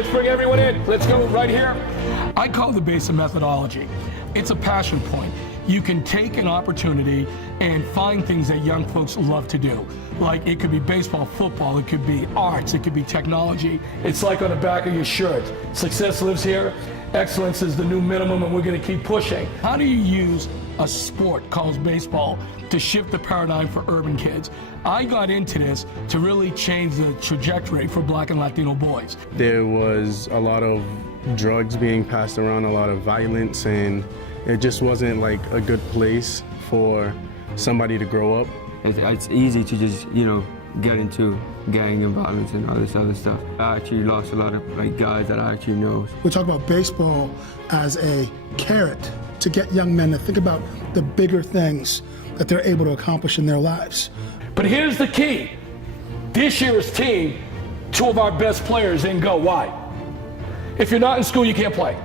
let's bring everyone in. Let's go right here. I call the base a methodology. It's a passion point. You can take an opportunity and find things that young folks love to do. Like it could be baseball, football, it could be arts, it could be technology. It's like on the back of your shirt. Success lives here. Excellence is the new minimum, and we're going to keep pushing. How do you use a sport called baseball to shift the paradigm for urban kids? I got into this to really change the trajectory for Black and Latino boys. There was a lot of drugs being passed around, a lot of violence, and it just wasn't like a good place for somebody to grow up. It's easy to just, get into gang and violence and all this other stuff. I actually lost a lot of guys that I actually know. We talk about baseball as a carrot to get young men to think about the bigger things that they're able to accomplish in their lives. But here's the key. This year's team, 2 of our best players didn't go. Why? If you're not in school, you can't play.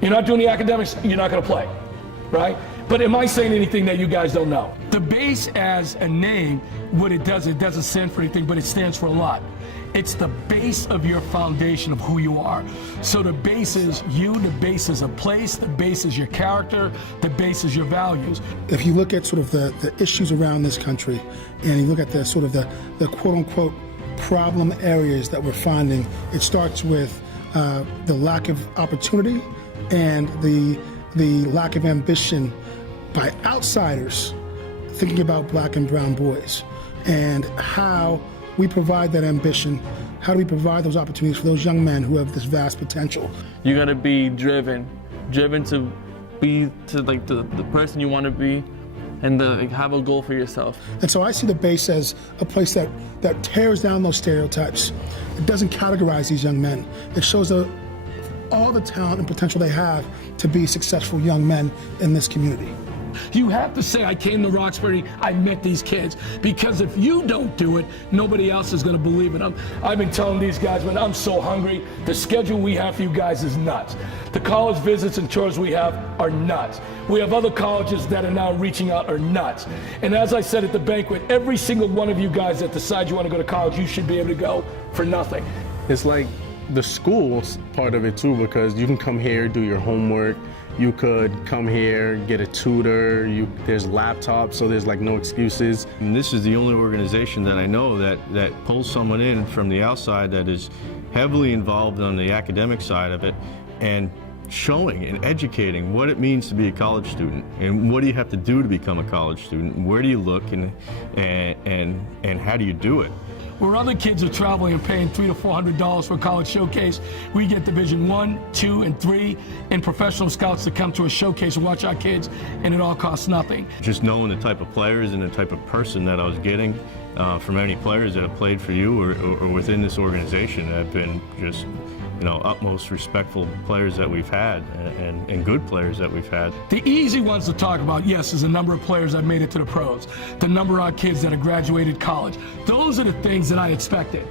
You're not doing the academics, you're not going to play, right? But am I saying anything that you guys don't know? The base as a name, what it doesn't stand for anything, but it stands for a lot. It's the base of your foundation of who you are. So the base is you, the base is a place, the base is your character, the base is your values. If you look at sort of the issues around this country, and you look at the sort of the quote-unquote problem areas that we're finding, it starts with the lack of opportunity and the lack of ambition by outsiders thinking about Black and brown boys, and how we provide that ambition. How do we provide those opportunities for those young men who have this vast potential? You gotta be driven to be the person you want to be, and have a goal for yourself. And so I see the base as a place that tears down those stereotypes. It doesn't categorize these young men. It shows all the talent and potential they have to be successful young men in this community. You have to say, I came to Roxbury, I met these kids. Because if you don't do it, nobody else is going to believe it. I've been telling these guys, man, I'm so hungry. The schedule we have for you guys is nuts. The college visits and tours we have are nuts. We have other colleges that are now reaching out are nuts. And as I said at the banquet, every single one of you guys that decide you want to go to college, you should be able to go for nothing. It's like the school part of it too, because you can come here, do your homework. You could come here, get a tutor, there's laptops, so there's no excuses. And this is the only organization that I know that pulls someone in from the outside that is heavily involved on the academic side of it, and showing and educating what it means to be a college student, and what do you have to do to become a college student, and where do you look, and how do you do it. Where other kids are traveling and paying $300 to $400 for a college showcase, we get Division 1, 2, and 3, and professional scouts to come to a showcase and watch our kids, and it all costs nothing. Just knowing the type of players and the type of person that I was getting from any players that have played for you or within this organization have been just, utmost respectful players that we've had, and good players that we've had. The easy ones to talk about, yes, is the number of players that made it to the pros, the number of our kids that have graduated college. Those are the things that I expected.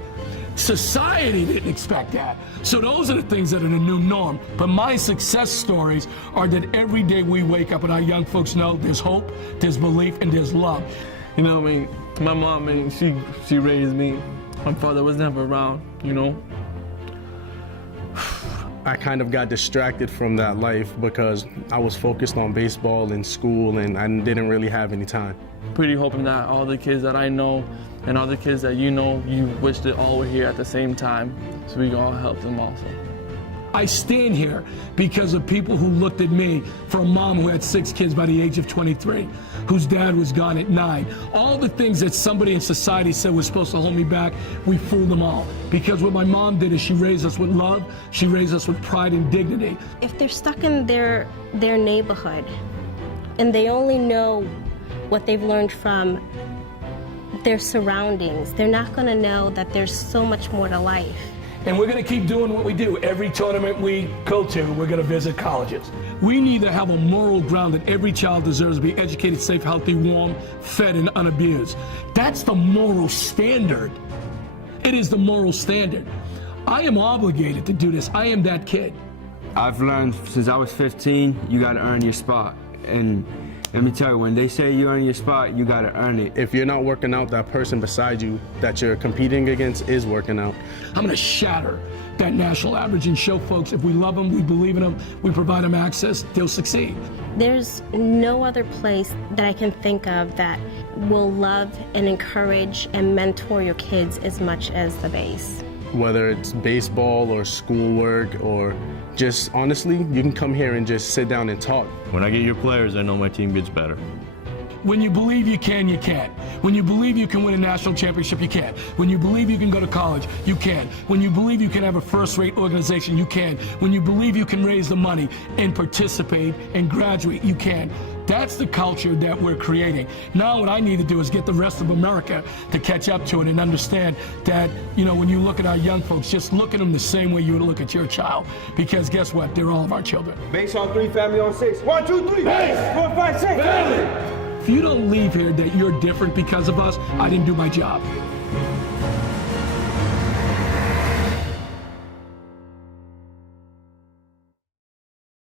Society didn't expect that. So those are the things that are the new norm. But my success stories are that every day we wake up and our young folks know there's hope, there's belief, and there's love. My mom, she raised me. My father was never around, I kind of got distracted from that life because I was focused on baseball and school, and I didn't really have any time. Pretty hoping that all the kids that I know and all the kids that you wish that all were here at the same time, so we can all help them also. I stand here because of people who looked at me, for a mom who had 6 kids by the age of 23, whose dad was gone at 9. All the things that somebody in society said was supposed to hold me back, we fooled them all. Because what my mom did is she raised us with love, she raised us with pride and dignity. If they're stuck in their neighborhood and they only know what they've learned from their surroundings, they're not going to know that there's so much more to life. And we're going to keep doing what we do. Every tournament we go to, we're going to visit colleges. We need to have a moral ground that every child deserves to be educated, safe, healthy, warm, fed, and unabused. That's the moral standard. It is the moral standard. I am obligated to do this. I am that kid. I've learned since I was 15, you got to earn your spot. And Let me tell you, when they say you're on your spot, you gotta earn it. If you're not working out, that person beside you that you're competing against is working out. I'm gonna shatter that national average and show folks if we love them, we believe in them, we provide them access, they'll succeed. There's no other place that I can think of that will love and encourage and mentor your kids as much as the base. Whether it's baseball or schoolwork or just honestly, you can come here and just sit down and talk. When I get your players, I know my team gets better. When you believe you can, you can. When you believe you can win a national championship, you can. When you believe you can go to college, you can. When you believe you can have a first-rate organization, you can. When you believe you can raise the money and participate and graduate, you can. That's the culture that we're creating. Now what I need to do is get the rest of America to catch up to it and understand that, you know, when you look at our young folks, just look at them the same way you would look at your child. Because guess what? They're all of our children. Base on 3, family on 6. 1, 2, 3. Base! 4, 5, 6. Family! If you don't leave here that you're different because of us, I didn't do my job.